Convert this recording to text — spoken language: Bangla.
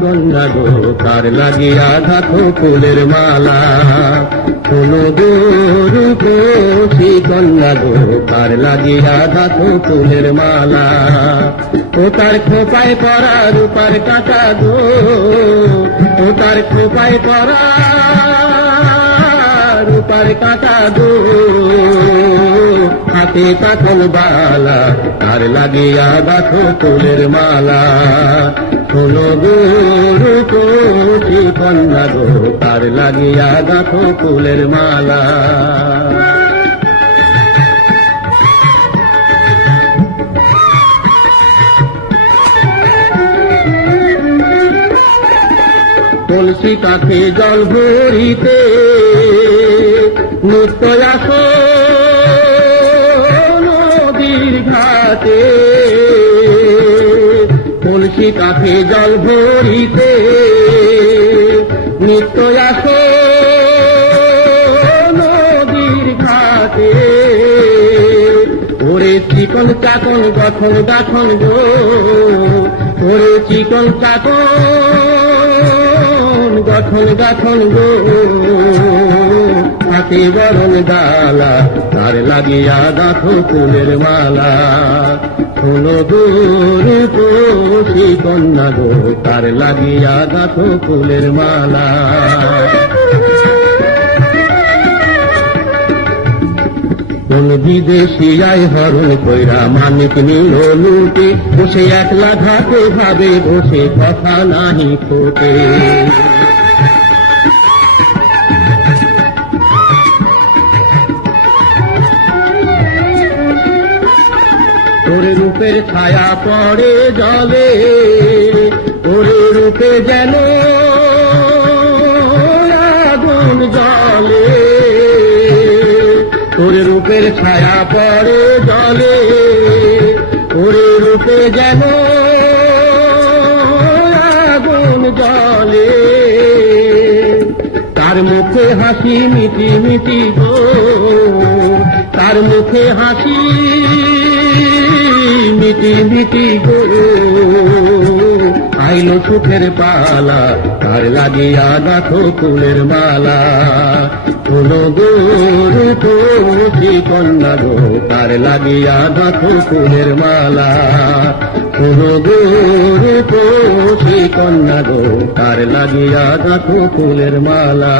কন্যা গো তার লাগিয়া গাথো ফুলের মালা। কোনো রূপী কন্যা গো তার লাগিয়া গাথো ফুলের মালা। ও তার খোপায় পরা রূপার কাটা গো, ও তার খোপায় পরা রূপার কাটা গো। হাতে তখন বালা, তার লাগিয়া গাথো ফুলের মালা। শোনো গুরু কোটি কন্যা গো, তার লাগিয়া গাথো ফুলের মালা। তুলসী কাঠে জল ভরিতে নিত্য আসো ঘাটে তুলসী কাঠে জল ভরিতে নিত্য আসো নদীর ঘাটে। ওরে চিকন চাকন, গঠন গাঠন গো। ওরে চিকন চাকন, গঠন গাঠন গো। হাতে বরণ ডালা, তার লাগিয়া গাথো ফুলের মালা। শোনো গুরু তোষী কন্যা গো, তার লাগিয়া গাথো ফুলের মালা। কোন বিদেশি আয় হরণ কইরা মানিক নিল লুটে, বসে একলা ঘাটে ভাবে বসে, কথা নাহি ফোটে। তোর রূপের ছায়া পড়ে জলে তোর রূপে যেন আগুন জলে তোর রূপের ছায়া পড়ে জলে তোর রূপে যেন আগুন জলে তার মুখে হাসি মিটি মিটি গো, তার মুখে হাসি মিটি মিটি গো। আইলো সুখের পালা, তার লাগিয়া গাথো ফুলের মালা। কোনো গরু তোষি কন্যা গো, তার লাগিয়া গাথো ফুলের মালা। কোনো গরু তোষি কন্যা গো, তার লাগিয়া গাথো ফুলের মালা।